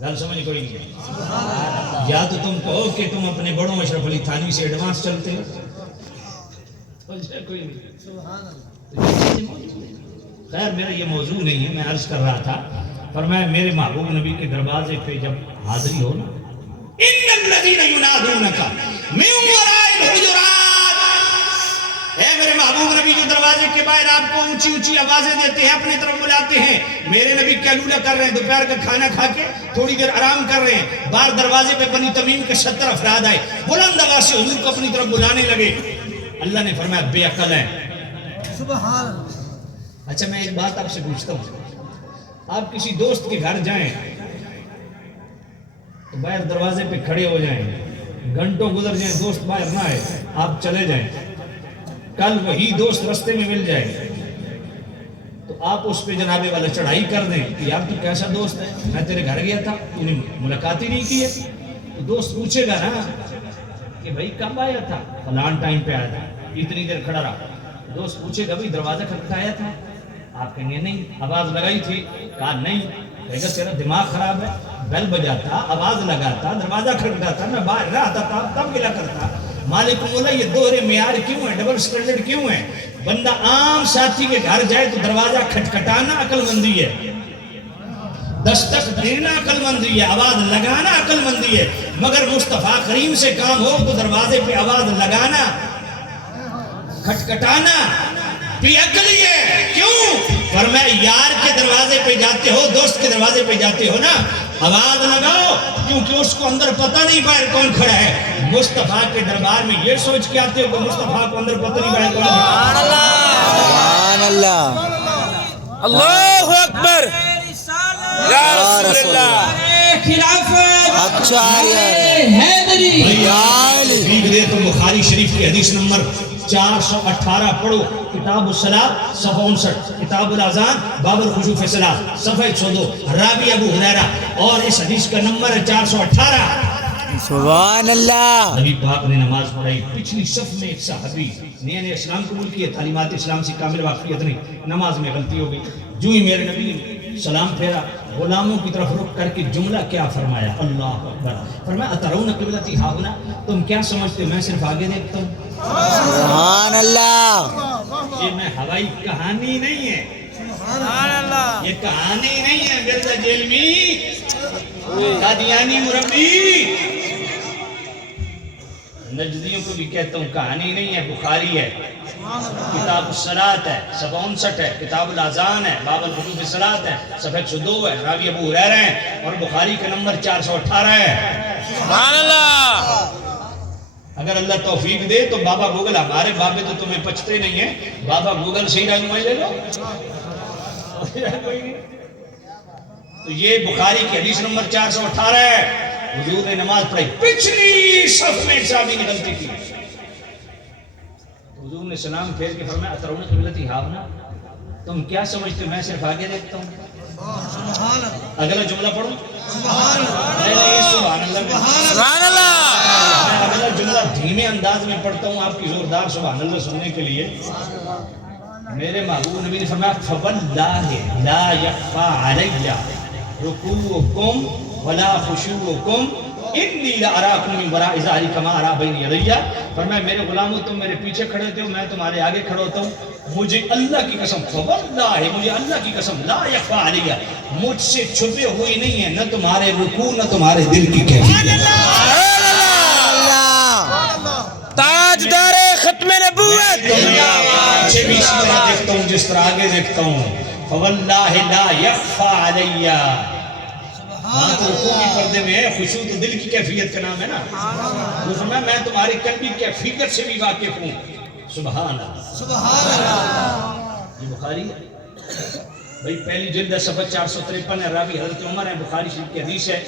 گل سمجھ کوئی نہیں. یا تو تم کہو کہ تم اپنے بڑوں اشرف علی تھانوی سے ایڈوانس چلتے ہو. کوئی نہیں. خیر میرا یہ موضوع نہیں ہے. میں عرض کر رہا تھا فرمایا میرے محبوب نبی کے دروازے پہ جب حاضری ہو نا ان الذین ینادونک من وراء الحجرات، اے میرے محبوب نبی جو دروازے کے باہر آپ کو اونچی اونچی آوازیں دیتے ہیں، اپنی طرف بلاتے ہیں. میرے نبی کیلولہ کر رہے ہیں، دوپہر کا کھانا کھا کے تھوڑی دیر آرام کر رہے ہیں. باہر دروازے پہ بنی تمیم کے 70 افراد آئے، بلند آواز سے حضور کو اپنی طرف بلانے لگے. اللہ نے فرمایا بے عقل ہیں. سبحان. اچھا میں ایک بات آپ سے پوچھتا ہوں، آپ کسی دوست کے گھر جائیں تو باہر دروازے پہ کھڑے ہو جائیں، گھنٹوں گزر جائیں، دوست باہر نہ آئے، آپ چلے جائیں، کل وہی دوست رستے میں مل جائے تو آپ اس پہ جنابے والا چڑھائی کر دیں کہ یار تو کیسا دوست ہے، میں تیرے گھر گیا تھا تو نے ملاقات ہی نہیں کی ہے. تو دوست پوچھے گا نا کہ بھائی کب آیا تھا؟ فلان ٹائم پہ آیا تھا، اتنی دیر کھڑا رہا. دوست پوچھے گا بھائی دروازہ کھٹکھٹایا تھا؟ آپ کہیں گے نہیں. آواز لگائی تھی؟ کہا نہیں. کہے گا تیرا دماغ خراب ہے، بیل بجاتا، آواز لگاتا، دروازہ کھٹکھٹاتا، میں باہر نہ آتا تھا تب ملا کرتا. مالک مولا یہ دوہرے معیار کیوں ہیں، ڈبل سٹینڈرڈ کیوں ہیں؟ بندہ عام ساتھی کے گھر جائے تو دروازہ کھٹکھٹانا عقل مندی ہے، دستک دینا عقل مندی ہے، آواز لگانا عقل مندی ہے. مگر مصطفیٰ کریم سے کام ہو تو دروازے پہ آواز لگانا، کھٹکھٹانا بے عقلی ہے. کیوں؟ فرمایا یار کے دروازے پہ جاتے ہو، دوست کے دروازے پہ جاتے ہو نا، آواز لگاؤ، کیونکہ اس کو اندر پتہ نہیں باہر کون کھڑا ہے. مصطفیٰ کے دربار میں یہ سوچ کے آتے ہو کہ مصطفیٰ کو اندر پتہ نہیں باہر کون کھڑا ہے. سبحان اللہ، اللہ اکبر، یا رسول اللہ، اچھا حیدری. بھیگ دے تو بخاری شریف کی حدیث نمبر 418 پڑھو، کتاب الصلاۃ صفحہ 59، کتاب الاذان باب الخشوع فی الصلاۃ صفحہ 102، راوی ابو ہریرہ، اور اس حدیث کا نمبر ہے 418. سبحان اللہ. نبی پاک نے نماز پڑھائی، پچھلی صف میں ایک صحابی نئے اسلام قبول کیے، تعلیمات اسلام سے کامل واقفیت نہیں، نماز میں غلطی ہو گئی. جو ہی میرے نبی نے سلام پھیرا، غلاموں کی طرف رخ کر کے جملہ کیا فرمایا؟ اللہ اکبر. فرمایا اترون قبلتی ہاہنا، تم کیا سمجھتے ہو میں صرف آگے دیکھتا ہوں؟ سبحان اللہ. یہ میں ہوائی کہانی نہیں ہے، یہ کہانی نہیں ہے. مرزا جیلمی، قادیانی مربی، نجدیوں کو بھی کہتا ہوں کہانی نہیں ہے، بخاری ہے، کتاب الصلاۃ ہے صفحہ 59 ہے، کتاب الاذان ہے باب الخشوع فی الصلاۃ ہے صفحہ 102 ہے، راوی ابو ہریرہ ہے، اور بخاری کا نمبر 418 ہے. سبحان اللہ. اگر اللہ توفیق دے تو بابا گوگل، ہمارے بابے تو تمہیں پچھتے نہیں ہیں، بابا گوگل سے ہی رہنمائی لے لو. تو یہ بخاری کی حدیث نمبر 418 ہے. حضور نے نماز پڑھائی، پچھلی صف میں صحابی نے غلطی کی. حضور نے سلام پھیر کے فرمایا اترون قبلتی ہاہنا، تم کیا سمجھتے ہو میں صرف آگے دیکھتا ہوں؟ اگلا جملہ پڑھو. سبحان اللہ. سبحان اللہ. میں اگلا جملہ دھیمے انداز میں پڑھتا ہوں آپ کی زوردار سبحان اللہ سننے کے لیے. میرے محبوب نبی نے فرمایا فواللہ لا یخفی علی رکوعکم ولا خشوعکم انی لاراکم من وراء ظہری کما ارا بین یدی. فرمایا میرے غلاموں تم میرے پیچھے کھڑے ہوتے ہو، میں تمہارے آگے کھڑا ہوتا ہوں. مجھے اللہ کی قسم، فواللہ مجھے اللہ کی قسم، لا یخفی علی، مجھ سے چھپے ہوئی نہیں ہے نہ تمہارے رکوع نہ تمہارے دل کی کیفیت. تاجدار ختم نبوت، پیچھے بھی اسی طرح دیکھتا ہوں جس طرح آگے دیکھتا ہوں. فواللہ لا یخفی علی، ہاں تو رکوع کی پردے میں ہے، خشوع تو دل کی کیفیت کا نام ہے نا. وہ فرمایا میں تمہاری قلبی کیفیت سے بھی واقف ہوں. سبحان اللہ. سبحان اللہ. یہ بخاری ہے بھائی، پہلی جلد ہے صفحہ 453 ہے، راوی حضرت عمر ہے، بخاری شریف کی حدیث ہے،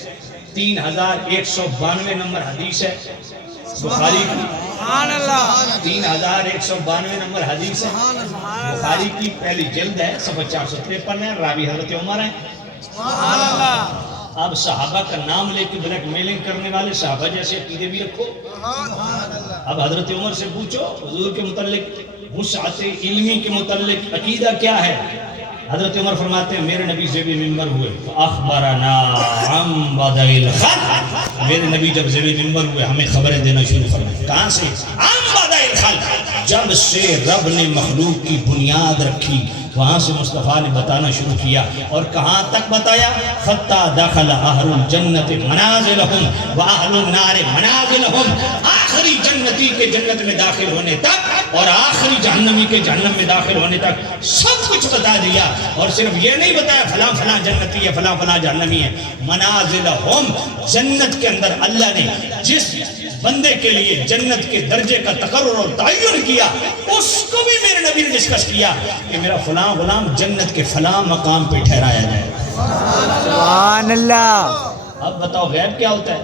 3192 نمبر حدیث ہے بخاری کی. 3192 نمبر حدیث ہے بخاری کی، پہلی جلد ہے صفحہ 453 ہے، راوی حضرت عمر ہے. اب صحابہ کا نام لے کے بلیک میلنگ کرنے والے صحابہ جیسے عقیدے بھی رکھو. اب حضرت عمر سے پوچھو حضور کے متعلق، وسعت علمی کے متعلق عقیدہ کیا ہے؟ حضرت عمر فرماتے ہیں میرے نبی زیب منبر ہوئے اخبرنا عن بدء الخلق، میرے نبی جب زیب منبر ہوئے ہمیں خبریں دینا شروع فرمائے. کہاں سے؟ عن بدء الخلق، جب سے رب نے مخلوق کی بنیاد رکھی وہاں سے مصطفیٰ نے بتانا شروع کیا. اور کہاں تک بتایا؟ حتی دخل اہل الجنت منازلہم واہل النار منازلہم، آخری جنتی کے جنت میں داخل ہونے تک اور آخری جہنمی کے جہنم میں داخل ہونے تک سب کچھ بتا دیا. اور صرف یہ نہیں بتایا فلاں فلاں جنتی ہے فلاں فلاں جہنمی ہے. منازلہم، جنت کے اندر اللہ نے جس بندے کے لیے جنت کے درجے کا تقرر اور تعین کیا اس کو بھی میرے نبی نے ڈسکس کیا کہ میرا فلاں غلام جنت کے فلاں مقام پہ ٹھہرایا جائے. سبحان اللہ. اب بتاؤ غیب کیا ہوتا ہے؟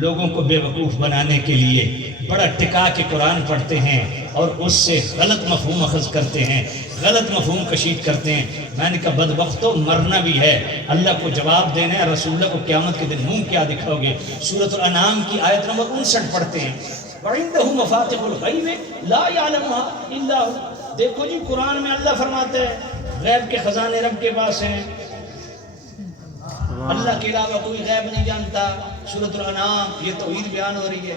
لوگوں کو بے وقوف بنانے کے لیے بڑا ٹکا کے قرآن پڑھتے ہیں اور اس سے غلط مفہوم اخذ کرتے ہیں، غلط مفہوم کشید کرتے ہیں. میں نے کہا بدبختو مرنا بھی ہے، اللہ کو جواب دینا ہے. رسول اللہ کو قیامت کے دن منہ کیا دکھاؤ گے؟ سورۃ الانعام کی آیت نمبر 59 پڑھتے ہیں وَعِندَهُ مَفَاتِحُ الْغَيْبِ لَا يَعْلَمُهَا إِلَّا هُوَ. دیکھو جی قرآن میں اللہ فرماتے ہیں غیب کے خزانے رب کے پاس ہیں، اللہ کے علاوہ کوئی غیب نہیں جانتا. سورۃ الانعام یہ توحید بیان ہو رہی ہے،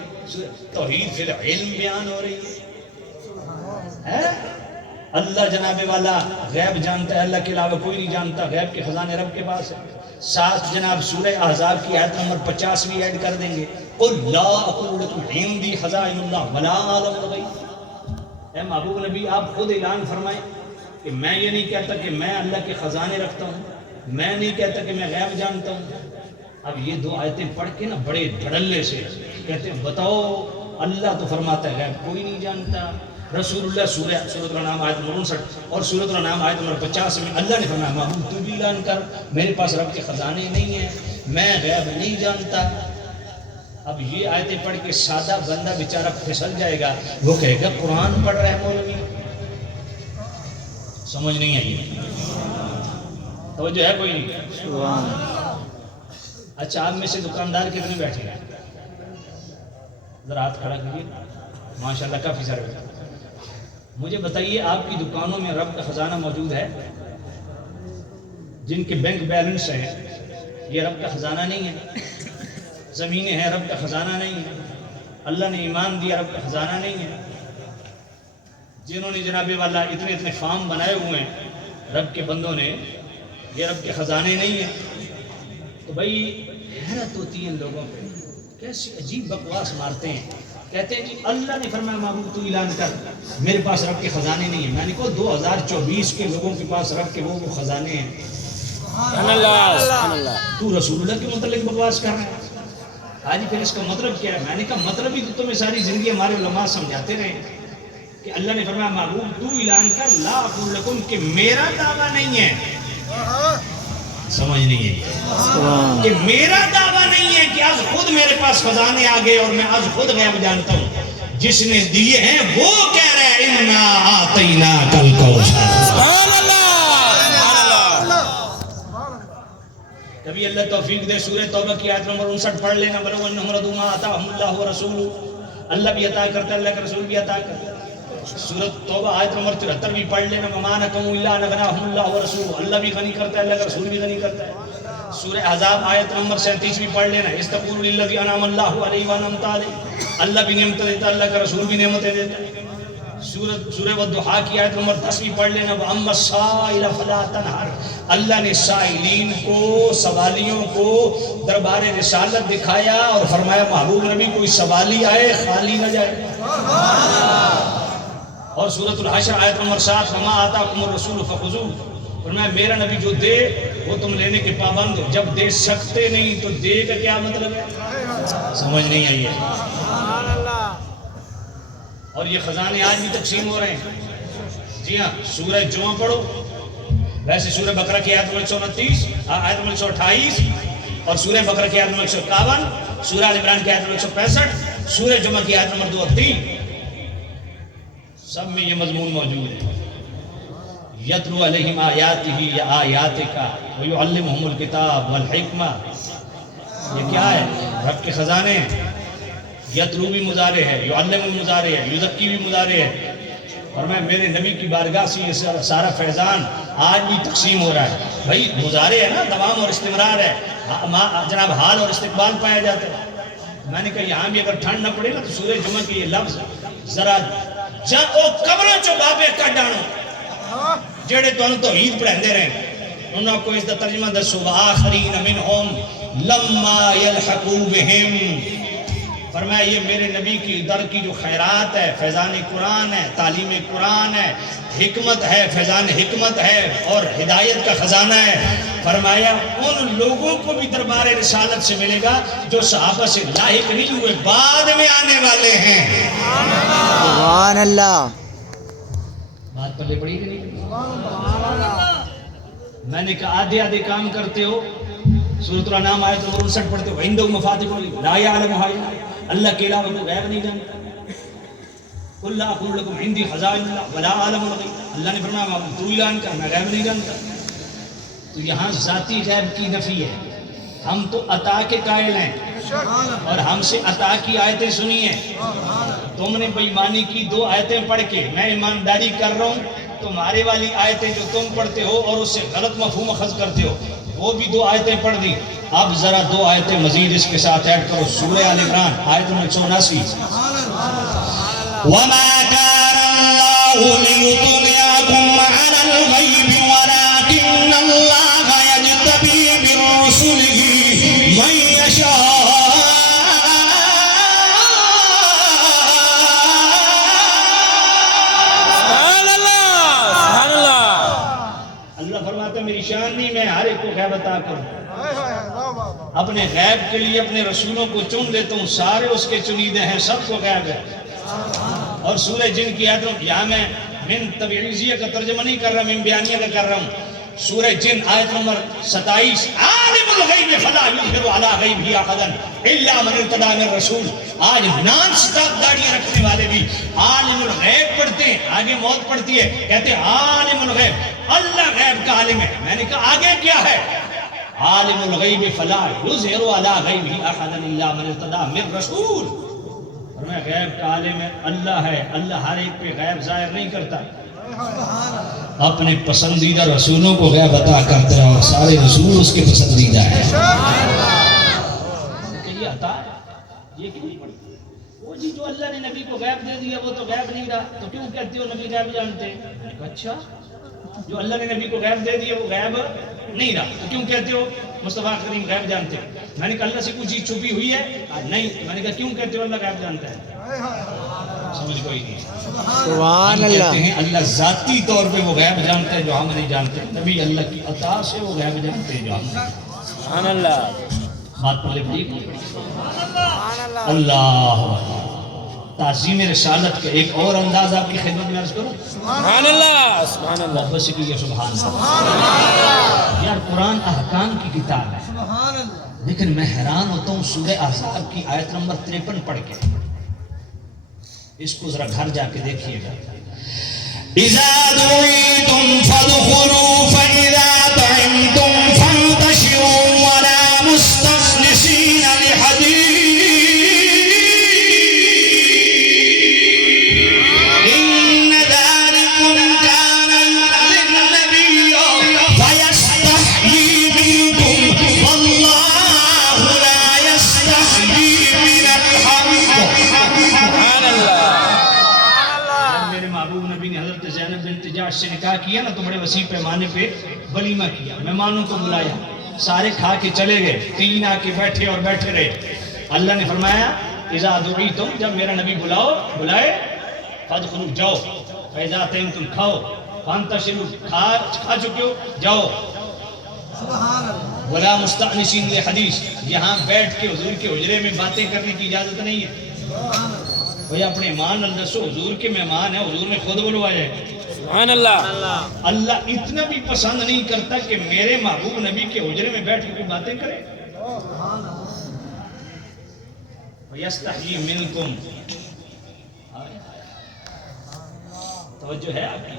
توحید فی العلم بیان ہو رہی ہے. اللہ جناب والا غیب جانتا ہے، اللہ کے علاوہ کوئی نہیں جانتا، غیب کے خزانے رب کے پاس ہے. ساتھ جناب سورہ احزاب کی آیت نمبر 50 ایڈ کر دیں گے قُلْ لَا أَقُولُ لَكُمْ عِنْدِي خَزَائِنُ اللَّهِ وَلَا أَعْلَمُ الْغَيْبَ. اے محبوب نبی آپ خود اعلان فرمائیں کہ میں یہ نہیں کہتا کہ میں اللہ کے خزانے رکھتا ہوں، میں نہیں کہتا کہ میں غیب جانتا ہوں. اب یہ دو آیتیں پڑھ کے نا بڑے دھڑلے سے کہتے ہیں بتاؤ اللہ تو فرماتا ہے غیب کوئی نہیں جانتا. رسول اللہ سورۃ الانعام آیت نمبر 59 اور سورۃ الانعام آیت نمبر 50 میں اللہ نے فرمایا محبوب تو بھی اعلان کر میرے پاس رب کے خزانے نہیں ہیں، میں غیب نہیں جانتا. اب یہ آیتیں پڑھ کے سادہ بندہ بیچارہ پھسل جائے گا، وہ کہے گا قرآن پڑھ رہا ہے مولوی. سمجھ نہیں آئی؟ توجہ ہے کوئی نہیں؟ اچھا آپ میں سے دکاندار کتنے بیٹھے ہیں؟ ذرا ہاتھ کھڑا کیجیے. ماشاءاللہ کافی سارے بیٹھے. مجھے بتائیے آپ کی دکانوں میں رب کا خزانہ موجود ہے؟ جن کے بینک بیلنس ہیں یہ رب کا خزانہ نہیں ہے؟ زمینیں ہیں رب کا خزانہ نہیں ہے؟ اللہ نے ایمان دیا رب کا خزانہ نہیں ہے؟ جنہوں نے جناب والا اتنے فارم بنائے ہوئے ہیں رب کے بندوں نے، یہ رب کے خزانے نہیں ہیں؟ تو بھائی حیرت ہوتی ہے ان لوگوں پہ، کیسی عجیب بکواس مارتے ہیں. کہتے ہیں جی اللہ نے فرمایا محبوب تو اعلان کر میرے پاس رب کے خزانے نہیں ہیں. میں نے کہا 2024 کے لوگوں کے پاس رب کے وہ خزانے ہیں. تو رسول اللہ کے متعلق بکواس کر رہا ہے. آج پھر اس کا مطلب کیا ہے؟ میں نے کہا مطلب ہی تو تمہیں ساری زندگی ہمارے علماء سمجھاتے رہے کہ اللہ نے فرمایا محبوب تو اعلان کر لا اقول لکم کہ میرا دعویٰ نہیں ہے. سمجھ نہیں ہے کہ میرا دعویٰ نہیں ہے کہ آج خود میرے پاس خزانے آ گئے اور میں آج خود غیب جانتا ہوں. جس نے دیے ہیں وہ کہہ رہا ہے اِنَّا أَعْطَيْنَاكَ الْكَوْثَرَ. سبحان اللہ. کبھی اللہ توفیق دے سورہ توبہ کی آیت نمبر 59 پڑھ لینا بلو انہم رضوا ما آتاہم اللہ ورسولہ. اللہ بھی عطا کرتا ہے، اللہ کا رسول بھی عطا کرتا ہے. سورۃ توبہ آیت نمبر 73 بھی پڑھ لینا وما نقموا الا ان اغناهم اللہ ورسولہ. اللہ بھی غنی کرتا ہے، اللہ کا رسول بھی غنی کرتا ہے. سورہ احزاب آیت نمبر 37 بھی پڑھ لینا استقول للذی انعم اللہ علیہ وانعمت علیہ. اللہ بھی نعمتیں دیتا ہے، اللہ کا رسول بھی نعمتیں دیتا ہے. سورہ والضحیٰ کی آیت نمبر 10 بھی پڑھ لینا وَأَمَّا السَّائِلَ فَلَا تَنْهَرْ. اللہ نے سائلین کو، سوالیوں کو دربار رسالت دکھایا اور فرمایا محبوب نبی کوئی سوالی آئے خالی نہ جائے. اور سورۃ الحشر آیت نمبر 7 وَمَا آتَاكُمُ الرَّسُولُ فَخُذُوهُ. فرمایا میرا نبی جو دے وہ تم لینے کے پابند ہو. جب دے سکتے نہیں تو دے کا کیا مطلب ہے؟ سمجھ نہیں آئی ہے. اور یہ خزانے آج بھی تقسیم ہو رہے ہیں. جی ہاں سورہ جمعہ پڑھو، ویسے سورہ بقرہ کی آیت نمبر 129 آیت نمبر 128 اور سورہ بقرہ کی آیت نمبر 151، سورہ آل عمران کی آیت نمبر 165، سورہ جمعہ کی آیت نمبر 2 اور 3، سب میں یہ مضمون موجود ہے. یتلو علیہم آیاتہ آیاتک ویعلمہم الکتاب والحکمہ. یہ کیا ہے؟ رب کے خزانے ہیں. یتلو بھی مضارع ہے، یعلم بھی مضارع ہے، یزکی بھی مضارع ہے. فرمایا میرے نبی کی بارگاہ سے یہ سارا فیضان آج بھی تقسیم ہو رہا ہے. بھائی مضارع ہے نا، دوام اور استمرار ہے، جناب حال اور استقبال پایا جاتا ہے. میں نے کہا یہاں بھی اگر ٹھنڈ نہ پڑے نا تو سورہ جمعہ کے یہ لفظ ذرا او قبروں چو بابے کٹ آنو جڑے تو توحید پڑھاندے رہے انہوں کو اس دا ترجمہ دسو وآخرین منہم لما یلحقو بہم. فرمایا یہ میرے نبی کی در کی جو خیرات ہے، فیضان قرآن ہے، تعلیم قرآن ہے، حکمت ہے، فیضان حکمت ہے اور ہدایت کا خزانہ ہے. فرمایا ان لوگوں کو بھی دربار رسالت سے ملے گا جو صحابہ سے لاحق نہیں ہوئے، بعد میں آنے والے ہیں. سبحان اللہ. بات پلے پڑی کہ نہیں؟ میں نے کہا آدھے آدھے کام کرتے ہو. سورۃ الانعام آیت نمبر 59 پڑھتے ہو وَعِندَهُ مَفَاتِحُ الْغَیْبِ لَا يَعْلَمُهَا إِلَّا هُوَ. اللہ کے علاوہ کوئی غیب نہیں جانتا. قُلْ لَا أَقُولُ لَكُمْ عِندِي خَزَائِنُ اللَّهِ وَلَا أَعْلَمُ الْغَیْبَ. اللہ نے فرمایا تو اعلان کر، میں غیب نہیں جانتا. تو یہاں ذاتی غیب کی نفی ہے. ہم تو عطا کے قائل ہیں اور ہم سے عطا کی آیتیں سنی ہیں. تم نے بے ایمانی کی 2 آیتیں پڑھ کے میں ایمانداری کر رہا ہوں، تمہارے والی آیتیں جو تم پڑھتے ہو اور اس سے غلط مفہوم اخذ کرتے ہو وہ بھی 2 آیتیں پڑھ دی. اب ذرا 2 آیتیں مزید اس کے ساتھ ایڈ کرو. سورہ آل عمران آیت نمبر 179. وَمَا كَانَ اللَّهُ لِيُطْلِعَكُمْ عَلَى الْغَيْبِ وَلَكِنَّ اللَّهَ يَجْتَبِي مِن رُّسُلِهِ مَن يَشَاءُ. اللہ فرماتا ہے میری شان نہیں میں ہر ایک کو غیب عطا کروں. اپنے غیب کے لیے اپنے رسولوں کو چن لیتا ہوں، سارے اس کے چنیدے ہیں، سب کو غیب ہے. اور سورہ جن کی آیتوں یہاں میں من تبعیضیہ کا ترجمہ نہیں کر رہا، من بیانیہ کا کر رہا ہوں. سورہ جن آیت نمبر 27 عالم الغیب فلا یظہر علی غیبہ احدا الا من ارتضی من رسول. آج نان سٹاپ داڑیاں رکھنے والے بھی عالم الغیب پڑھتے ہیں، آگے موت پڑھتی ہے کہتے ہیں عالم الغیب، اللہ غیب کا عالم ہے. میں نے کہا آگے کیا ہے؟ عالم الغیب فلا یظہر علی غیبہ احدا الا من ارتضی من رسول. اور میں غیب کا عالم ہے، اللہ ہے، اللہ ہر ایک پہ غیب ظاہر نہیں کرتا، اپنے پسندیدہ رسولوں کو غیب عطا کرتا ہے اور سارے رسول اس کے پسندیدہ ہیں. کہ یہ عطا یہ کیوں نہیں پڑھتا؟ وہ جی جو اللہ نے نبی کو غیب دے دیا وہ تو غیب نہیں رہا، تو کیوں کہتے ہو نبی غیب جانتے ہیں؟ اچھا جو اللہ نے نبی کو غیب دے دیا وہ غیب نہیں رہا، تو کیوں کہتے ہو مصطفیٰ کریم غیب جانتے ہیں؟ میں نے کہا اللہ سے کوئی چیز چھپی ہوئی ہے؟ نہیں. میں نے کہا کیوں کہتے ہو اللہ غیب جانتا ہے؟ سمجھ کوئی نہیں. سبحان اللہ. کہتے ہیں اللہ ذاتی طور پہ وہ غیب جانتا ہے جو ہم نہیں جانتے، نبی اللہ کی عطا سے وہ غیب جانتے ہیں جو ہم نہیں. سبحان اللہ. بات پڑھے پڑھی اللہ. تعظیم رسالت کا ایک اور انداز آپ کی خدمت میں عرض کروں. سبحان اللہ. سبحان اللہ. بس کی سبحان اللہ. یار قرآن احکام کی کتاب ہے، لیکن میں حیران ہوتا ہوں سورہ احزاب کی آیت نمبر 53 پڑھ کے. اس کو ذرا گھر جا کے دیکھیے گا. اِذَا دُعِيتُمْ فَادْخُلُوا فَإِذَا طَعِمْتُمْ فَانْتَشِرُوا وَلَا مُسْتَأْنِسِينَ لِحَدِيثٍ إِنَّ ذَلِكُمْ كَانَ يُؤْذِي النَّبِيَّ فَيَسْتَحْيِي مِنكُمْ وَاللَّهُ لَا يَسْتَحْيِي مِنَ الْحَقِّ. سبحان اللہ. محبوب نبی نے حضرت زینب بنت جحش سے نکاح کیا نا تو بڑے وسیع پیمانے پہ ولیمہ کیا، مہمانوں کو بلایا، سارے کھا کے چلے گئے، 3 آ کے بیٹھے اور بیٹھے رہے. اللہ نے فرمایا اذا دعیتم، جب میرا نبی بلائے فادخلوا جاؤ، فاذا طعمتم کھاؤ، فانتشروا کھا چکے ہو جاؤ، ولا مستأنسین لحدیث، یہاں بیٹھ کے حضور کے حجرے میں باتیں کرنے کی اجازت نہیں ہے. بھئی اپنے ایمان اللہ سو، حضور کے مہمان ہیں، حضور نے خود بلوایا ہے. سبحان اللہ. اللہ اتنا بھی پسند نہیں کرتا کہ میرے محبوب نبی کے حجرے میں بیٹھ کے کوئی باتیں کرے. وَيَسْتَحْيِي مِنْكُمْ، توجہ ہے آپ کی.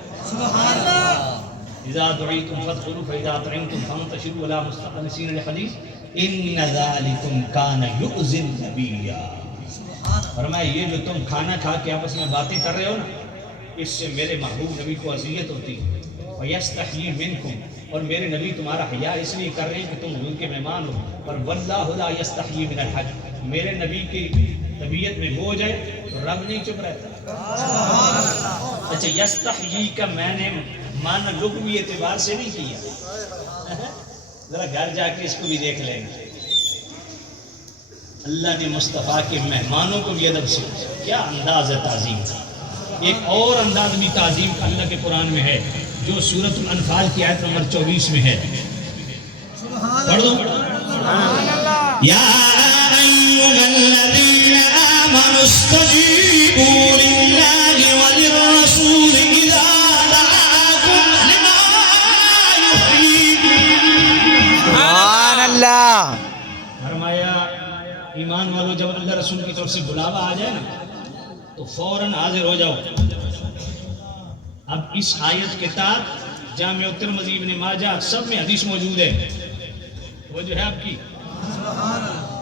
اِذَا دُعِيتُمْ فَادْخُلُوا فَإِذَا طَعِمْتُمْ فَانْتَشِرُوا وَلَا مُسْتَأْنِسِينَ لِحَدِيثٍ إِنَّ ذَلِكُمْ كَانَ يُؤْذِي النَّبِيَّ. فرمایا یہ جو تم کھانا کھا کے آپس میں باتیں کر رہے ہو نا، اس سے میرے محبوب نبی کو اذیت ہوتی ہے وَيَسْتَحْيِي مِنْكُمْ اور میرے نبی تمہارا حیا اس لیے کر رہے ہیں کہ تم حضور کے مہمان ہو اور وَاللَّهُ لَا يَسْتَحْيِي مِنَ الْحَقِّ میرے نبی کی طبیعت میں بوجھ ہے تو رب نہیں چپ رہتا. اچھا یستحیی کا میں نے معنی لغوی اعتبار سے نہیں کیا, ذرا گھر جا کے اس کو بھی دیکھ لیں گے. اللہ نے مصطفیٰ کے مہمانوں کو بھی ادب سے کیا انداز ہے تعظیم کا. ایک اور انداز بھی تعظیم کا اللہ کے قرآن میں ہے جو سورۃ الانفال کی آیت نمبر 24 میں ہے. پڑھ دو. یا ایھا الذین آمنوا استجیبوا للہ وللرسول اذا دعاکم لما یحییکم. سبحان اللہ. فرمایا ایمان والو جب اللہ رسول کی طرف سے بلاوا آ جائے نا تو فوراً حاضر ہو جاؤ. اب اس آیت کے تحت جامع ترمذی ابن ماجہ سب میں حدیث موجود ہے. وہ جو ہے آپ کی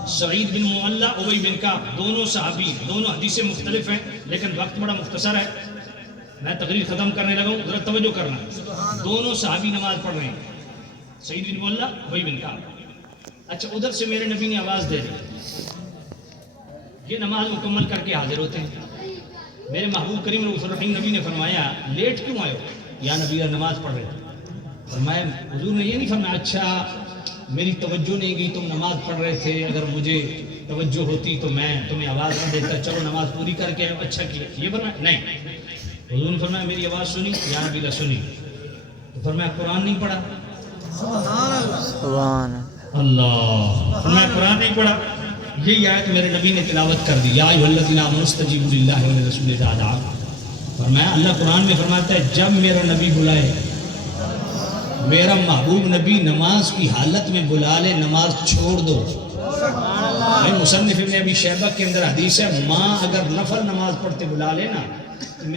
سعید بن معلہ ابی بن کعب دونوں صحابی, دونوں حدیثیں مختلف ہیں لیکن وقت بڑا مختصر ہے, میں تقریر ختم کرنے لگا ہوں, ذرا توجہ کرنا. دونوں صحابی نماز پڑھ رہے ہیں, سعید بن معلہ ابی بن کعب. اچھا ادھر سے میرے نبی نے آواز دے دی, یہ نماز مکمل کر کے حاضر ہوتے ہیں. میرے محبوب کریم رؤوف الرحیم نبی نے فرمایا لیٹ کیوں آئے ہو؟ یا نبی نماز پڑھ رہے تھے. فرمایا حضور نے یہ نہیں فرمایا اچھا میری توجہ نہیں گئی تم نماز پڑھ رہے تھے, اگر مجھے توجہ ہوتی تو میں تمہیں آواز نہ دیتا, چلو نماز پوری کر کے اچھا کیا, یہ فرمایا نہیں. حضور نے فرمایا میری آواز سنی؟ یا نبی نے سنی. تو فرمایا قرآن نہیں پڑھا؟ سبحان اللہ. فرمایا قرآن نہیں پڑھا. یہی آیت میرے نبی نے تلاوت کر دی, یا ایھا الذین آمنوا استجیبوا للہ وللرسول اذا دعاکم. فرمایا اللہ قرآن میں فرماتا ہے جب میرا نبی بلائے, میرا محبوب نبی نماز کی حالت میں بلا لے نماز چھوڑ دو. مصنف ابن ابی شیبہ کے اندر حدیث ہے ماں اگر نفل نماز پڑھتے بلا لے نا,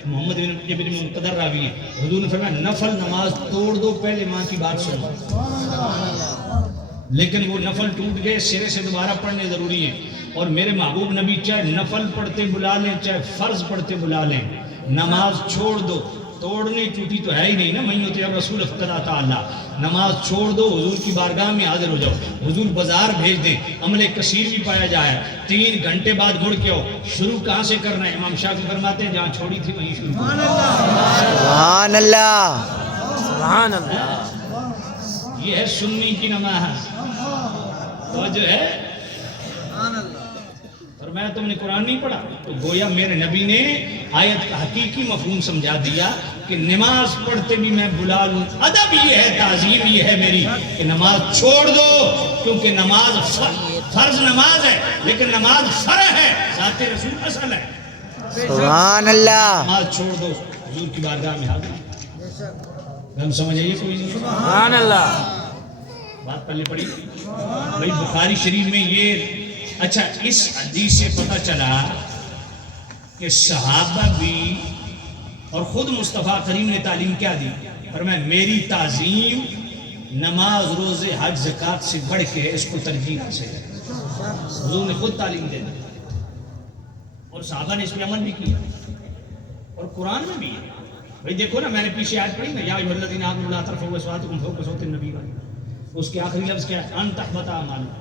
محمد ابن منقدر راوی ہے, حضور نے فرمایا نفل نماز توڑ دو, پہلے ماں کی بات سنو. لیکن وہ نفل ٹوٹ گئے, سرے سے دوبارہ پڑھنے ضروری ہے. اور میرے محبوب نبی چاہے نفل پڑھتے بلا لیں چاہے فرض پڑھتے بلا لیں, نماز چھوڑ دو. توڑنی ٹوٹی تو ہے ہی نہیں نا, میں یطیع الرسول فقد اطاع اللہ. نماز چھوڑ دو, حضور کی بارگاہ میں حاضر ہو جاؤ. حضور بازار بھیج دیں, عمل کثیر بھی پایا جائے, 3 گھنٹے بعد مڑ کے آؤ. شروع کہاں سے کرنا ہے؟ امام شافعی فرماتے ہیں جہاں چھوڑی تھی وہیں شروع کرنا. سبحان اللہ. سبحان اللہ. یہ ہے سنی کی نماز. تو جو ہے فرمایا تم نے قرآن نہیں پڑھا, تو گویا میرے نبی نے آیت کا حقیقی مفہوم سمجھا دیا کہ نماز پڑھتے بھی میں بلا لوں. ادب یہ ہے, تعظیم یہ ہے میری کہ نماز چھوڑ دو, کیونکہ نماز فرض نماز ہے لیکن نماز فرع ہے, ذات رسول اصل ہے. سبحان اللہ. نماز چھوڑ دو, حضور کی بارگاہ میں حاضر. ہم سمجھ آئیے کوئی نہیں؟ سبحان اللہ. بات پہلے پڑھی بھائی بخاری شریف میں یہ. اچھا اس حدیث سے پتہ چلا کہ صحابہ بھی اور خود مصطفیٰ کریم نے تعلیم کیا دی. فرمایا میری تعظیم نماز روزے حج زکوٰۃ سے بڑھ کے اس کو ترجیح حاصل ہے. حضور نے خود تعلیم دے دی اور صحابہ نے اس پہ عمل بھی کیا, اور قرآن میں بھی ہے. بھائی دیکھو نا, میں نے پیچھے آیت پڑھی نا, یا ایھا الذین آمنوا لا ترفعوا اصواتکم فوق صوت النبی والی, اس کے آخری لفظ کیا ہے؟ ان تحبط اعمالکم.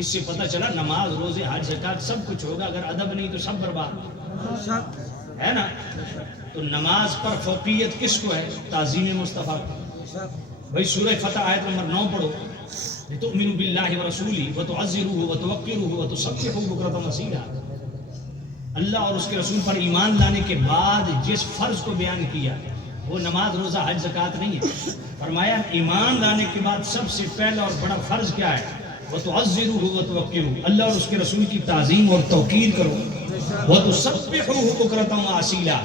اس سے پتہ چلا نماز روزے حج زکوٰۃ سب کچھ ہوگا, اگر ادب نہیں تو سب برباد ہے نا. تو نماز پر فوقیت کس کو ہے؟ تعظیم مصطفیٰ. بھائی سورہ فتح آیت نمبر 9 پڑھو, لتؤمنوا باللہ ورسولہ وتعزروہ وتوقروہ وتسبحوہ بکرۃ واصیلا. اللہ اور اس کے رسول پر ایمان لانے کے بعد جس فرض کو بیان کیا وہ نماز روزہ حج زکوٰۃ نہیں ہے. فرمایا ایمان لانے کے بعد سب سے پہلا اور بڑا فرض کیا ہے؟ وتعزروہ وتوقروہ, اللہ اور اس کے رسول کی تعظیم اور توقیر کرو. وتسبحوہ بکرۃ واصیلا.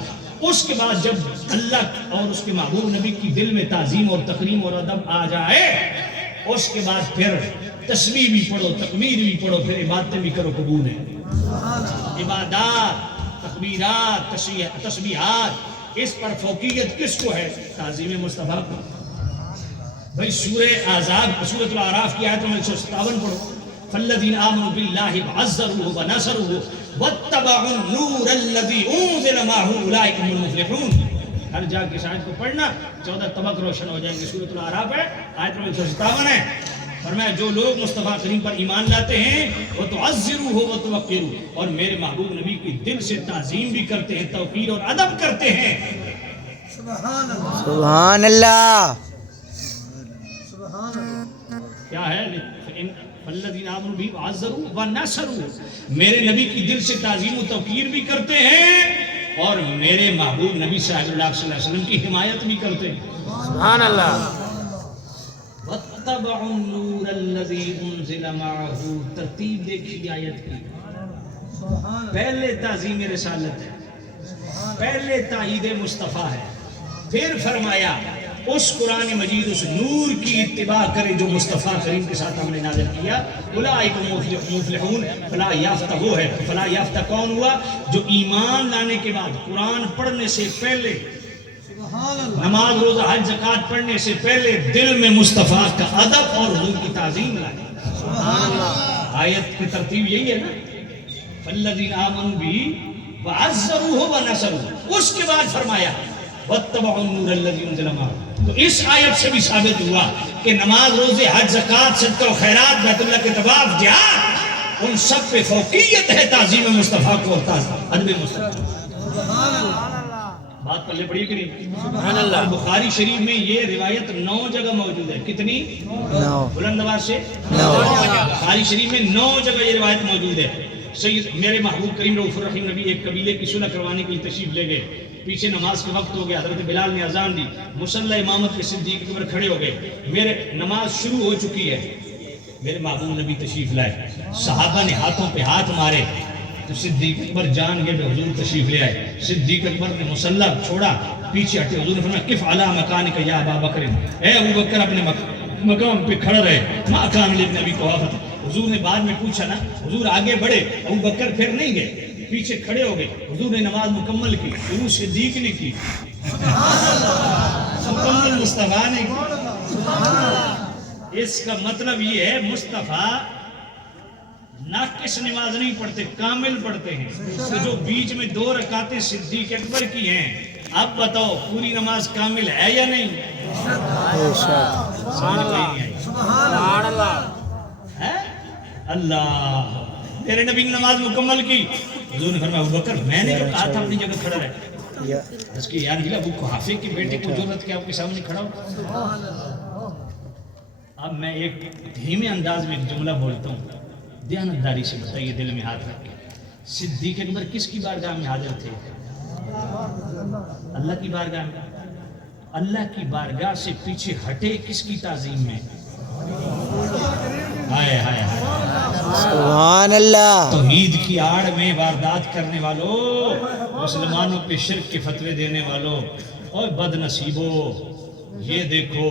اس کے بعد جب اللہ اور اس کے محبوب نبی کی دل میں تعظیم اور تکریم اور ادب آ جائے, اس کے بعد پھر تسبیح بھی پڑھو, تکبیر بھی پڑھو, پھر عبادتیں بھی کرو. قبول ہے عبادات, تکبیرات, تسبیحات. اس پر فوقیت کس کو ہے؟ تعظیم مصطفیٰ کو. بھائی سورہ احزاب سورۃ الاعراف کی آیت نمبر 157 پڑھو, فالذین آمنوا باللہ وعزروہ ونصروہ واتبعوا النور الذي انزل معه اولئک هم المفلحون. ہر جا کے شاید کو پڑھنا 14 طبق روشن ہو جائیں گے. سورۃ الاعراف ہے آیت نمبر 157 ہے. فرمایا جو لوگ مصطفیٰ کریم پر ایمان لاتے ہیں وہ تعزروہ و توقروہ، اور میرے محبوب نبی کی دل سے تعظیم بھی کرتے ہیں، توقیر اور ادب کرتے ہیں. سبحان اللہ. کیا ہے فالذین آمنوا بہ وعزروہ ونصروہ، میرے نبی کی دل سے تعظیم و توقیر بھی کرتے ہیں اور میرے محبوب نبی صلی اللہ علیہ وسلم کی حمایت بھی کرتے ہیں. سبحان اللہ. وَاتَّبَعُوا النُّورَ الَّذِي أُنزِلَ مَعَهُ. ترتیب دیکھیے آیت کی. پہلے تعظیم رسالت ہے، پہلے تائید مصطفیٰ ہے، پھر فرمایا اس قرآن مجید اس نور کی اتباع کرے جو مصطفیٰ کریم کے ساتھ ہم نے نازل کیا. اولئک مفلحون. فلاح یافتہ وہ ہے. فلاح یافتہ کون ہوا؟ جو ایمان لانے کے بعد قرآن پڑھنے سے پہلے، نماز روزہ حج زکوٰۃ پڑھنے سے پہلے دل میں مصطفیٰ کا ادب اور حضور کی تعظیم لائے. آیت کی ترتیب یہی ہے نا، فالذین آمنوا بہ وعزروہ ونصروہ. اس کے بعد فرمایا واتبعوا النور الذی انزل معہ. تو اس آیت سے بھی ثابت ہوا کہ نماز روزے حج زکوٰۃ صدقہ و خیرات بیت اللہ کے طواف جہاد ان سب پہ فوقیت ہے تعظیم مصطفیٰ کو اور ادب مصطفیٰ. بات پلے پڑی کہ نہیں؟ سبحان اللہ. بخاری شریف میں یہ روایت 9 جگہ موجود ہے. کتنی؟ 9. بلند آواز سے 9. بخاری شریف میں 9 جگہ یہ روایت موجود ہے. سید میرے محبوب کریم رؤوف الرحیم نبی ایک قبیلے کی صلح کروانے کے لیے تشریف لے گئے. پیچھے نماز کے وقت ہو گیا، حضرت بلال نے اذان دی، مصلی امامت کے صدیق اکبر کھڑے ہو گئے. میرے نماز شروع ہو چکی ہے، میرے محبوب نبی تشریف لائے. صحابہ نے ہاتھوں پہ ہاتھ مارے تو صدیق اکبر جان گئے حضور تشریف لے آئے. صدیق اکبر نے مصلی چھوڑا، پیچھے ہٹے. حضور نے فرمایا کف علی مکانک یا ابا بکر، اے ابو بکر اپنے مقام پہ کھڑا رہے. ما کان لابن ابی قحافہ. حضور نے بعد میں پوچھا نا، حضور آگے بڑھے، ابو بکر پھر نہیں گئے، پیچھے کھڑے ہو گئے. حضور نے نماز مکمل کی، حضور صدیق نے کی، مکمل مصطفیٰ نے کی. اس کا مطلب یہ ہے مصطفیٰ ناقص نماز نہیں پڑھتے، کامل پڑھتے ہیں. تو جو بیچ میں 2 رکعتیں صدیق اکبر کی ہیں، اب بتاؤ پوری نماز کامل ہے یا نہیں؟ سبحان اللہ. اللہ میرے نبی نے نماز مکمل کی. حضور نے فرمایا ابوبکر میں نے جو کہا تھا اپنی جگہ کھڑا رہے. اس کی یاد ابو قحافہ کے بیٹے کو ضرورت کیا آپ کے سامنے کھڑا ہو. اب میں ایک دھیمے انداز میں ایک جملہ بولتا ہوں، دیانتداری سے بتائیے دل میں ہاتھ رکھ کے. صدیق اکبر کس کی بارگاہ میں حاضر تھے؟ اللہ کی بارگاہ میں. اللہ کی بارگاہ سے پیچھے ہٹے کس کی تعظیم میں؟ ہائے ہائے ہائے. سبحان اللہ. توحید کی آڑ میں واردات کرنے والوں، مسلمانوں پہ شرک کے فتوے دینے والوں، اور بد نصیبوں، یہ دیکھو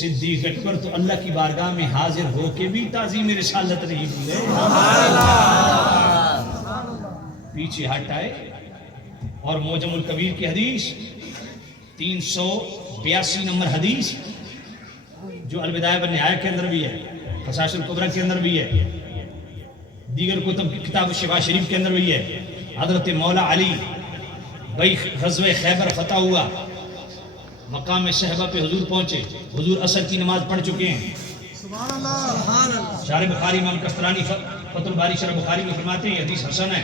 صدیق اکبر تو اللہ کی بارگاہ میں حاضر ہو کے بھی تعظیم رسالت نہیں بھولے. پیچھے ہٹ آئے. اور معجم الکبیر کی حدیث 382 نمبر حدیث جو البدایہ والنہایہ کے اندر بھی ہے، خصائص الکبریٰ کے اندر بھی ہے، دیگر کتاب الشفاء شریف کے اندر بھی ہے. حضرت مولا علی بھائی غزوہ خیبر فتح ہوا، مقام صحبہ پہ حضور پہنچے، حضور عصر کی نماز پڑھ چکے ہیں. شارح بخاری امام قسطلانی فتح الباری شرح بخاری میں فرماتے ہیں یہ حدیث حسن ہے.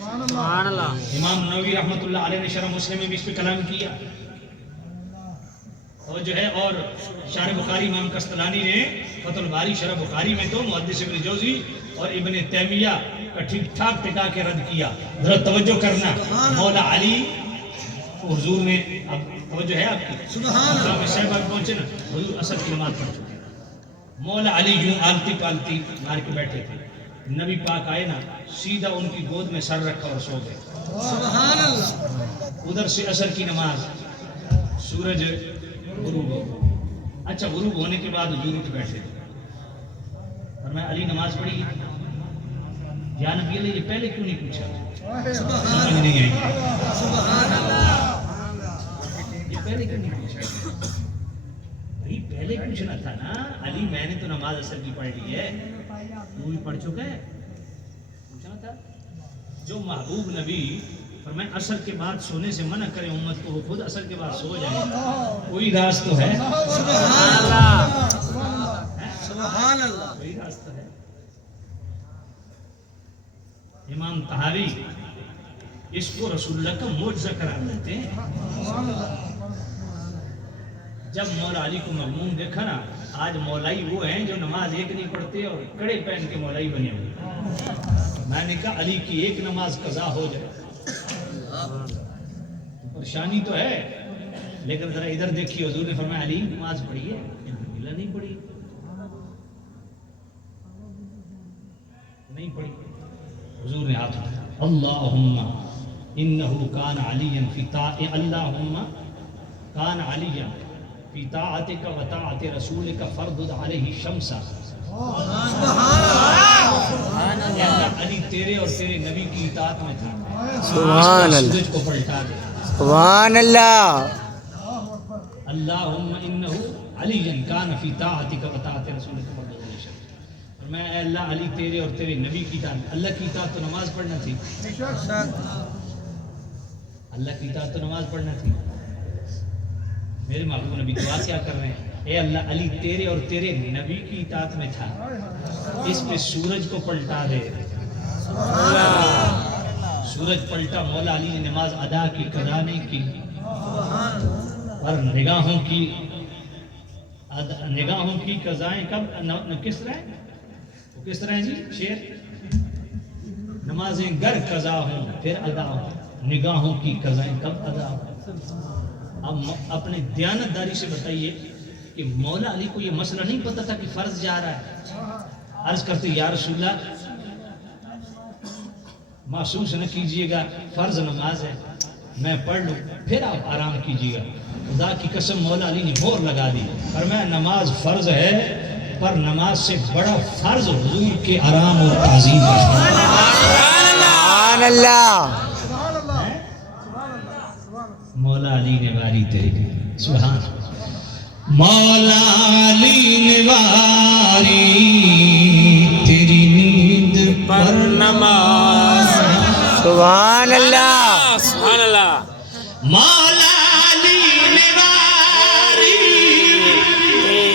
سبحان اللہ. امام نووی رحمۃ اللہ علیہ نے شرح مسلم میں بھی اس پہ کلام کیا. اور جو ہے اور شارح بخاری امام قسطلانی نے فتح الباری شرح بخاری میں تو محدث ابن جوزی اور ابن تیمیہ کا ٹھیک ٹھاک ٹکا کے رد کیا. ذرا توجہ کرنا، مولا علی حضور نے، اب توجہ ہے آپ کی، مقام صحبہ پہنچے نا، حضور عصر کی نماز پڑھ چکے. مولا علی یوں آلتی پالتی مار کے بیٹھے تھے. نبی پاک آئے نا، سیدھا ان کی گود میں سر رکھا اور سو گئے. ادھر سے عصر کی نماز، سورج غروب ہو. اچھا غروب ہونے کے بعد حضور اٹھ بیٹھے اور میں علی نماز پڑھی یا نبی اللہ یہ پہلے کیوں نہیں پوچھا؟ سمجھ نہیں آئی. یہ پہلے کیوں نہیں پوچھا؟ بھائی پہلے پوچھنا تھا نا. علی میں نے تو نماز عصر کی پڑھ لی ہے، تو بھی پڑھ چکا ہے، پوچھنا تھا. جو محبوب نبی فرمائے عصر کے بعد سونے سے منع کرے امت کو، وہ خود عصر کے بعد سو جائے، کوئی راز تو ہے؟ سبحان اللہ کوئی راز تو ہے؟ امام طحاوی اس کو رسول اللہ کا معجزہ قرار دیتے ہیں۔ جب مولا علی کو مغموم دیکھا نا، آج مولائی وہ ہیں جو نماز ایک نہیں پڑھتے اور کڑے پہن کے مولائی بنے ہوئے، میں نے کہا علی کی ایک نماز قضا ہو جائے، پریشانی تو ہے، لیکن ذرا ادھر دیکھیے، حضور نے فرمایا علی نماز پڑھی ہے؟ نہیں پڑھی، نہیں پڑھی۔ حضور نے ہاتھ اٹھایا، اللہم انہو کان علیاً فی اللہم کان علیاً فی طاعتک و طاعت رسولک فردد علیہ شمسا۔ اے اللہ، علی تیرے اور تیرے نبی کی اطاعت میں تھا، سبحان اللہ، سورج کو پلٹا دے۔ سبحان اللہ، اللہم انہو علیاً کان فی طاعتک و طاعت رسولک فردد علیہ شمسا۔ میں اے اللہ علی تیرے اور تیرے نبی کی اطاعت، اللہ کی اطاعت تو نماز پڑھنا تھی، اللہ کی اطاعت تو نماز پڑھنا تھی۔ میرے محبوب نبی دعا کیا کر رہے ہیں، اے اللہ علی تیرے اور تیرے نبی کی اطاعت میں تھا، اس پہ سورج کو پلٹا دے۔ سورج پلٹا، مولا علی نے نماز ادا کی، قضا نہیں کی، اور نگاہوں کی قضائیں کب کس طرح ہیں؟ کس طرح ہیں جی شعر؟ نمازیں گر قضا ہوں پھر ادا ہوں، نگاہوں کی قضائیں کب ادا ہوں۔ اب اپنے دیانتداری سے بتائیے کہ مولا علی کو یہ مسئلہ نہیں پتا تھا کہ فرض جا رہا ہے، عرض کرتے یا رسول اللہ محسوس نہ کیجئے گا، فرض نماز ہے، میں پڑھ لوں پھر آپ آرام کیجئے گا۔ خدا کی قسم مولا علی نے مہر لگا دی، فرمایا نماز فرض ہے، پر نماز سے بڑا فرض حضور کے آرام اور تعظیم ہے۔ سبحان اللہ، مولا علی نے واری تیری، سبحان مولا علی نے واری تیری نیند پر نماز، سبحان اللہ، سبحان اللہ مولا علی نے واری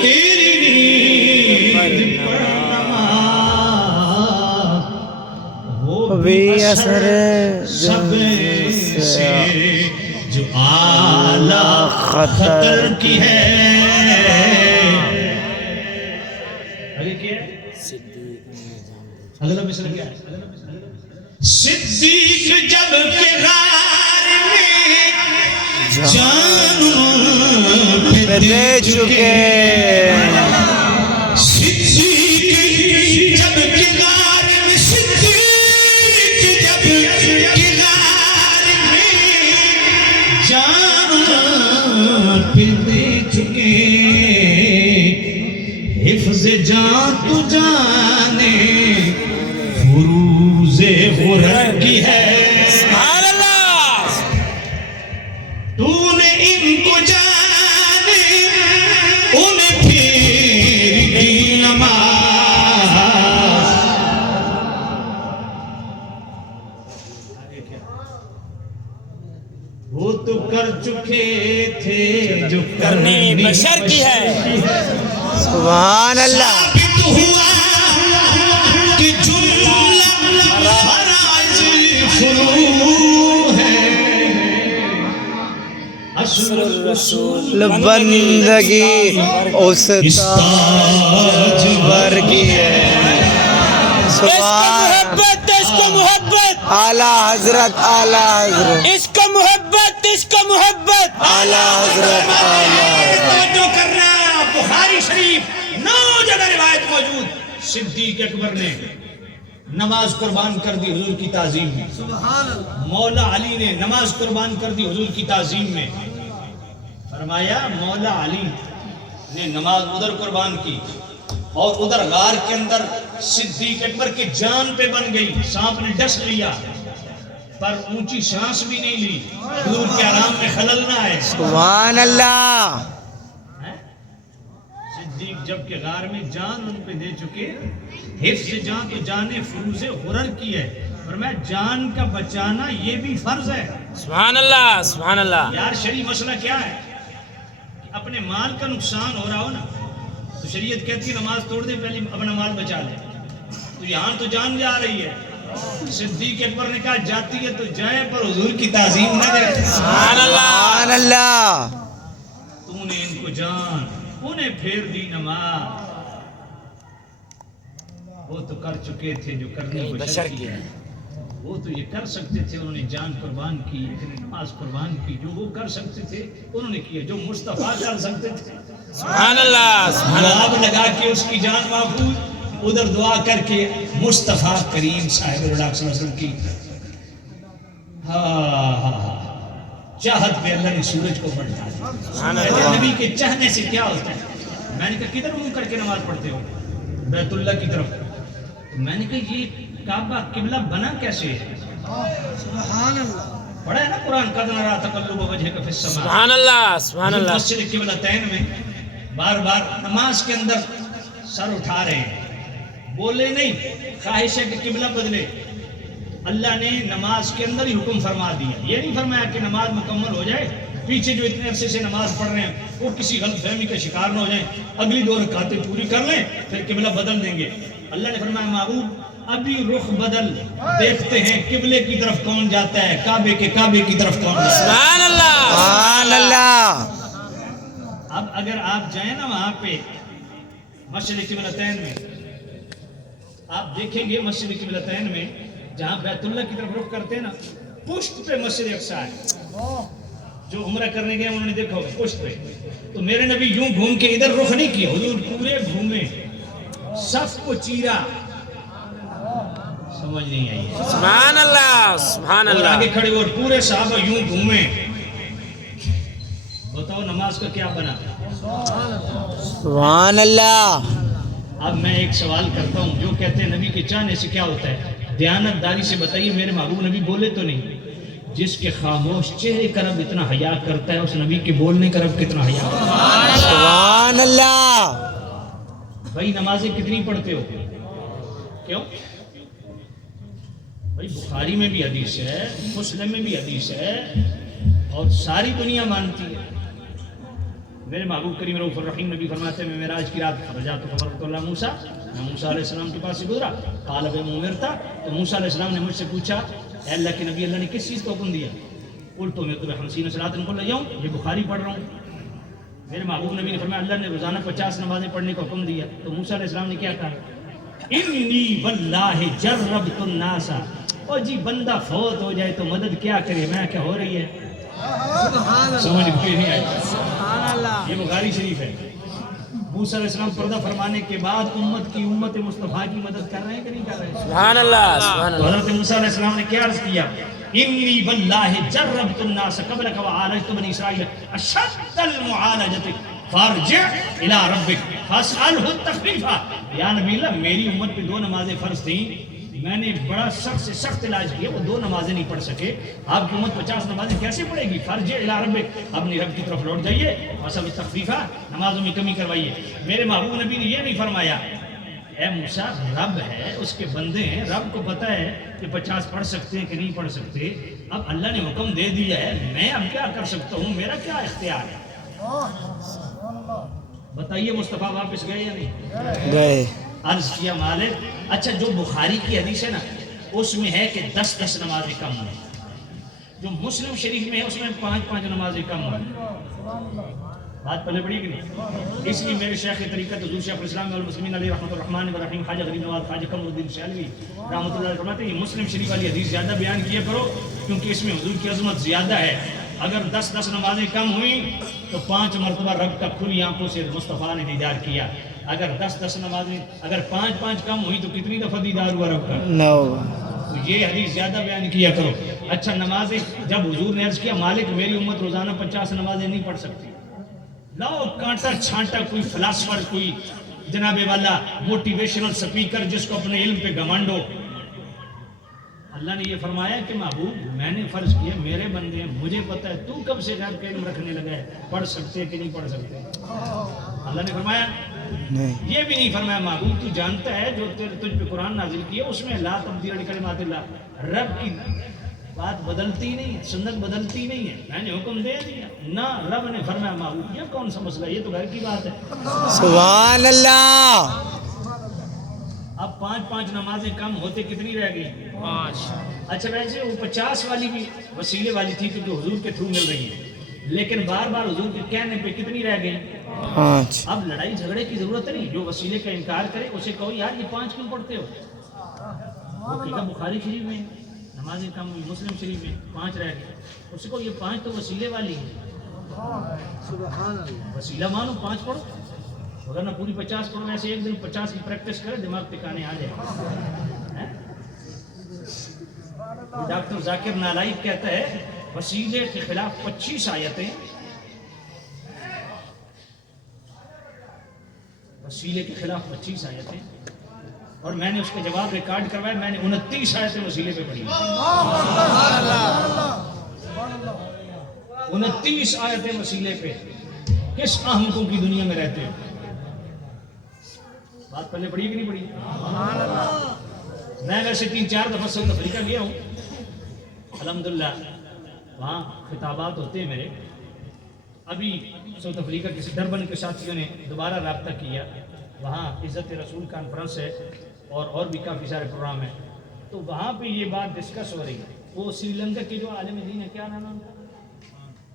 تیری نیند پر نماز، وہ بھی اثر سب سے جو اعلیٰ خطر کی ہے۔ آگے کیا ہے؟ اگلا مثال کیا ہے؟ صدیق جب کہ غار میں جان پہ دے چکے، صدیق جب کہ غار میں، صدیق جب کہ غار میں جان پہ دے چکے، حفظ جان تو جانے فروز غرر کی ہے۔ سبحان اللہ، تو نے ان کو جانے ان پھر کی نماز۔ وہ تو کر چکے تھے جو کرنی بشر کی ہے۔ سبحان اللہ، ثابت ہوا کہ جملہ فرائض فروع ہے، اصل الرسول بندگی استاج ور کی ہے۔ سبحان محبت، اس کو محبت، اعلیٰ حضرت، اعلیٰ حضرت، اس کو محبت، اس کو محبت، اعلیٰ حضرت، اعلیٰ حضرت، توجہ کرنا، بخاری شریف 9 جگہ روایت موجود، صدیق اکبر نے نماز قربان کر دی حضور کی تعظیم میں، مولا علی نے نماز قربان کر دی حضور کی تعظیم میں۔ فرمایا مولا علی نے نماز ادھر قربان کی اور ادھر غار کے اندر صدیق اکبر کی جان پہ بن گئی، سانپ نے ڈس لیا پر اونچی سانس بھی نہیں لی، حضور کے آرام میں خلل نہ آئے۔ سبحان اللہ، صدیق جب کہ غار میں جان ان پہ دے چکے، حفظ جان تو جانے فروز غرر کی ہے، فرمایا جان کا بچانا یہ بھی فرض ہے. سبحان اللہ سبحان اللہ. یار شرعی مسئلہ کیا ہے کہ اپنے مال کا نقصان ہو رہا ہو نا تو شریعت کہتی ہے نماز توڑ دے پہلے اپنا مال بچا لے. تو یہاں تو جان جا رہی ہے. صدیق اکبر نے کہا جاتی ہے تو جائے پر حضور کی تعظیم نہ دے. سبحان اللہ. سبحان اللہ. تو نے ان کو جان انہیں پھیر دی نماز. وہ تو کر چکے تھے جو کرنے بشر کی ہے. وہ تو یہ کر سکتے تھے انہوں نے جان قربان کی نماز قربان کی. جو وہ کر سکتے تھے انہوں نے کیا. جو مصطفیٰ کر سکتے تھے سبحان اللہ سبحان اللہ. آب لگا کے اس کی جان محفوظ ادھر دعا کر کے مصطفیٰ کریم صاحب اللہ صلی اللہ علیہ وسلم کی چاہت پہ اللہ نے سورج کو پلٹا دیا. سبحان اللہ. نبی کے چاہنے سے کیا ہوتا ہے. میں نے کہا کدھر منہ کر کے نماز پڑھتے ہو؟ بیت اللہ کی طرف. میں نے کہا یہ کعبہ قبلہ بنا کیسے ہے؟ سبحان اللہ. پڑھا ہے نا قرآن قد نرا تقلب وجهک فی السماء. سبحان اللہ سبحان اللہ. مسجد قبلتین میں بار بار نماز کے اندر سر اٹھا رہے ہیں. بولے نہیں خواہش ہے کہ قبلہ بدلے. اللہ نے نماز کے اندر ہی حکم فرما دیا. یہ نہیں فرمایا کہ نماز مکمل ہو جائے پیچھے جو اتنے عرصے سے نماز پڑھ رہے ہیں وہ کسی غلط فہمی کا شکار نہ ہو جائیں اگلی 2 رکعتیں پوری کر لیں پھر قبلہ بدل دیں گے. اللہ نے فرمایا محبوب ابھی رخ بدل دیکھتے ہیں قبلے کی طرف کون جاتا ہے کعبے کی طرف کون جاتا ہے. سبحان اللہ. سبحان اللہ. اب اگر آپ جائیں نا وہاں پہ مسجد قبلتین میں آپ دیکھیں گے مسجد قبلتین میں جہاں بیت اللہ کی طرف رخ کرتے ہیں نا پشت پہ مسجد اقصی ہے. جو عمرہ کرنے گئے انہوں نے دیکھا ہوگا پشت پہ. تو میرے نبی یوں گھوم کے ادھر رخ نہیں کیا. حضور پورے گھومے صف کو چیرا. سمجھ نہیں آئی. سبحان اللہ سبحان اور اللہ. آگے کھڑے اور پورے صحابہ یوں گھومے. بتاؤ نماز کا کیا بنا؟ سبحان اللہ. اب میں ایک سوال کرتا ہوں. جو کہتے ہیں نبی کے چاہنے سے کیا ہوتا ہے دیانت داری سے بتائیے. میرے محبوب نبی بولے تو نہیں. جس کے خاموش چہرے کا رب اتنا حیا کرتا ہے اس نبی کے بولنے کا رب کتنا حیا کرتا ہے. سبحان اللہ. بھائی نمازیں کتنی پڑھتے ہو؟ کیوں بھائی بخاری میں بھی حدیث ہے مسلم میں بھی حدیث ہے اور ساری دنیا مانتی ہے. میرے محبوب کریم رؤوف الرحیم نبی فرماتے ہیں میں معراج کی رات خرجات خبرت اللہ موسیٰ میں موسیٰ علیہ السلام کے پاس سے گزرا. قال بما امرت تو موسیٰ علیہ السلام نے مجھ سے پوچھا اے اللہ کے نبی اللہ نے کس چیز کا حکم دیا؟ قلت امرت ب50 صلاۃ کل یوم. یہ بخاری پڑھ رہا ہوں. میرے محبوب نبی نے فرمایا اللہ نے روزانہ 50 نمازیں پڑھنے کا حکم دیا. تو موسیٰ علیہ السلام نے کیا کہا؟ انی واللہ جربت الناس. اور جی بندہ فوت ہو جائے تو مدد کیا کرے. میں کیا ہو رہی ہے سمجھ کوئی نہیں آئی. یہ بخاری شریف ہے. موسیٰ علیہ السلام پردہ فرمانے کے بعد امت مصطفیٰ کی مدد کر رہے ہیں کہ نہیں کر رہے ہیں؟ سبحان اللہ سبحان تو اللہ. حضرت موسیٰ علیہ السلام نے کیا عرض کیا؟ انی واللہ جربت الناس قبلک وعالجت بنی اسرائیل اشد المعالجت فارجع الى ربک فاسألہ التخفیف. یا نبی اللہ میری امت پہ 2 نمازیں فرض تھیں میں نے بڑا سخت سے سخت علاج کیا وہ 2 نمازیں نہیں پڑھ سکے. آپ کی امت 50 نمازیں کیسے پڑھے گی؟ فرجع الی ربک اپنی رب کی طرف لوٹ جائیے. واسب التخفیفہ نمازوں میں کمی کروائیے. میرے محبوب نبی نے یہ نہیں فرمایا اے موسیٰ رب ہے اس کے بندے ہیں رب کو پتہ ہے کہ 50 پڑھ سکتے ہیں کہ نہیں پڑھ سکتے. اب اللہ نے حکم دے دیا ہے میں اب کیا کر سکتا ہوں میرا کیا اختیار ہے؟ بتائیے مصطفیٰ واپس گئے یا نہیں گئے. عرض کیا مالک اچھا جو بخاری کی حدیث ہے نا اس میں ہے کہ 10 نمازیں کم ہیں. جو مسلم شریف میں ہے اس میں 5 نمازیں کم ہیں. بات پہلے پڑی کہ نہیں؟ اس لیے میرے شیخ طریقت حضور شیخ الاسلام والمسلمین علیہ رحمۃ الرحمن الرحیم خواجہ غریب نواز خواجہ قمر الدین شیخ رحمۃ اللہ علیہ فرماتے ہیں یہ مسلم شریف والی حدیث زیادہ بیان کیا کرو کیونکہ اس میں حضور کی عظمت زیادہ ہے. اگر 10 نمازیں کم ہوئیں تو 5 مرتبہ رب کا کھلی آنکھوں سے مصطفیٰ نے دیدار کیا. اگر 10 نمازیں اگر 5 کم ہوئی تو کتنی دفعہ دیدار ہوا رب کا؟ 9. تو یہ حدیث زیادہ بیان کیا کرو. اچھا نمازیں جب حضور نے عرض کیا مالک میری امت روزانہ 50 نمازیں نہیں پڑھ سکتی. لاؤ کانٹا چھانٹا کوئی فلاسفر کوئی جناب والا موٹیویشنل سپیکر جس کو اپنے علم پہ گھمنڈ ہو. اللہ نے یہ فرمایا کہ محبوب میں نے فرض کیا میرے بندے ہیں مجھے پتہ ہے تو کب سے غیب کا علم رکھنے لگا ہے پڑھ سکتے کہ نہیں پڑھ سکتے. اللہ نے فرمایا نہیں یہ بھی نہیں فرمایا محبوب تو جانتا ہے جو تجھ پہ قرآن نازل کیا اس میں لا تبدیل لکلمات اللہ، رب کی بات بدلتی نہیں ہے، سنت بدلتی نہیں ہے، میں نے حکم دے دیا نہ، رب نے فرمایا محبوب یہ کون سا مسئلہ، یہ تو گھر کی بات ہے۔ سبحان اللہ اب 5 نمازیں کم ہوتے کتنی رہ گئی؟ 5۔ اچھا ویسے وہ 50 والی بھی وسیلے والی تھی کیونکہ حضور کے تھرو مل رہی ہے، لیکن بار بار حضور کے کہنے پہ کتنی رہ گئی؟ 5۔ اب لڑائی جھگڑے کی ضرورت نہیں، جو وسیلے کا انکار کرے اسے کہو یار یہ 5 کیوں پڑھتے ہو؟ وہ کہے گا بخاری شریف میں نمازیں کم ہوئی، مسلم شریف میں 5 رہ گئی، اسے کہو یہ 5 تو وسیلے والی ہے، وسیلہ مانو 5 پڑھو، اگر نہ پوری 50 پڑھو، ایسے ایک دن 50 کی پریکٹس کرے دماغ ٹکانے آ جائے۔ ڈاکٹر ذاکر نالائق کہتا ہے وسیلے کے خلاف 25 آیتیں، وسیلے کے خلاف 25 آیتیں، اور میں نے اس کا جواب ریکارڈ کروایا، میں نے 29 آیتیں وسیلے پہ پڑھی، 29 آیتیں وسیلے پہ۔ کس احمقوں کی دنیا میں رہتے ہو؟ بات پہلے پڑھی کہ نہیں پڑھی؟ میں ویسے 3-4 دفعہ ساؤتھ افریقہ گیا ہوں، الحمدللہ وہاں خطابات ہوتے ہیں میرے۔ ابھی ساؤتھ افریقہ کسی ڈربن کے ساتھیوں نے دوبارہ رابطہ کیا، وہاں عزت رسول کانفرنس ہے اور بھی کافی سارے پروگرام ہیں، تو وہاں پہ یہ بات ڈسکس ہو رہی ہے۔ وہ سری لنکا کے جو عالم دین ہے، کیا نام ہے ان کا؟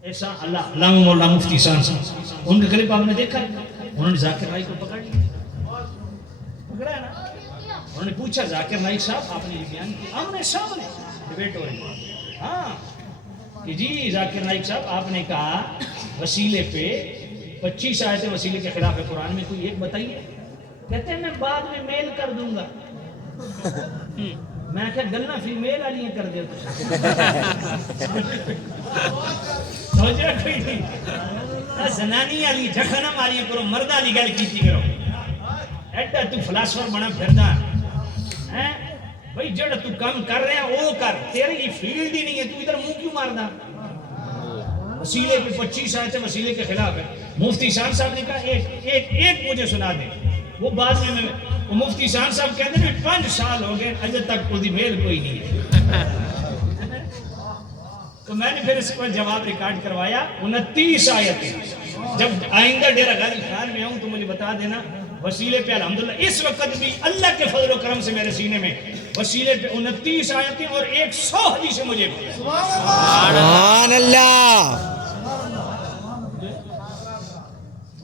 ایسا علامہ مولانا مفتی احسان صاحب، ان کا کلپ آپ نے دیکھا ہے؟ انہوں نے ذاکر نائک کو پکڑ لیا، پکڑا ہے نا؟ انہوں نے پوچھا ذاکر نائک صاحب آپ نے یہ بیان کیا، آمنے سامنے ڈیبیٹ ہو رہی ہے، ہاں کہ جی ذاکر نائک صاحب آپ نے کہا وسیلے پہ 25 آیتیں وسیلے کے خلاف ہے قرآن میں، کوئی ایک بتائیے۔ کہتے ہیں میں بعد میں میل کر دوں گا۔ میں کہا گلنا فیمیل والی کر دے سوچا کوئی نہیں، زنانی والی جھکنا ماری کرو، مرد والی گل کیتی کرو، ایڈا تو فلاسفر بنا پھردا ہے بھائی، جڑا تو کام کر رہے ہیں وہ کر، تیرے یہ فیلڈ ہی نہیں ہے، تو ادھر منہ کیوں ماردا؟ وسیلے پہ 25 آیتیں وسیلے کے خلاف ہے۔ مفتی شان صاحب نے کہا ایک مجھے سنا دیں، وہ بعد میں وہ مفتی شان صاحب کہتے ہیں 5 سال ہو گئے اجے تک کوئی میل کوئی نہیں ہے۔ تو میں نے پھر اس پر جواب ریکارڈ کروایا 29 آیتیں۔ جب آئندہ ڈیرہ غازی خان میں آؤں تو مجھے بتا دینا وسیلے پہ الحمدللہ اس وقت بھی اللہ کے فضل و کرم سے میرے سینے میں وسیلے پہ 29 آیتیں اور 100 حدیثیں مجھے سبحان اللہ۔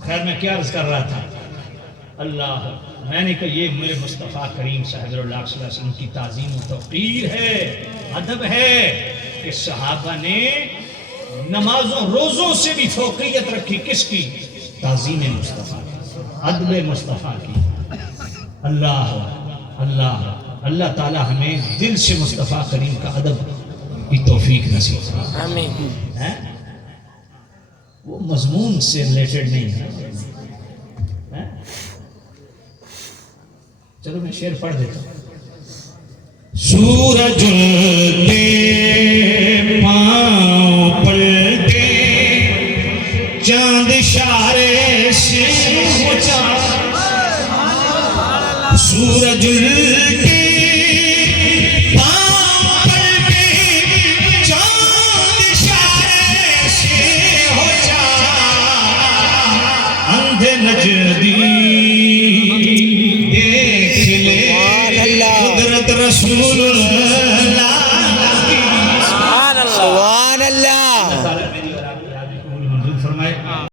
خیر میں کیا عرض کر رہا تھا، اللہ میں نے کہا یہ میرے مصطفیٰ کریم صلی اللہ علیہ وسلم کی تعظیم و توقیر ہے، ادب ہے کہ صحابہ نے نمازوں روزوں سے بھی فوقیت رکھی، کس کی؟ تعظیم مصطفیٰ کی، ادب مصطفیٰ کی۔ اللہ اللہ اللہ تعالی ہمیں دل سے مصطفیٰ کریم کا ادب کی توفیق نصیب فرمائے۔ آمین۔ وہ مضمون سے ریلیٹڈ نہیں ہے، چلو میں شعر پڑھ دیتا ہوں۔ سورج کے پاؤں پلٹے چاند اشارے سے اونچا، سورج کے پاؤں پلٹے چاند اشارے سے اونچا، اندھے نجدی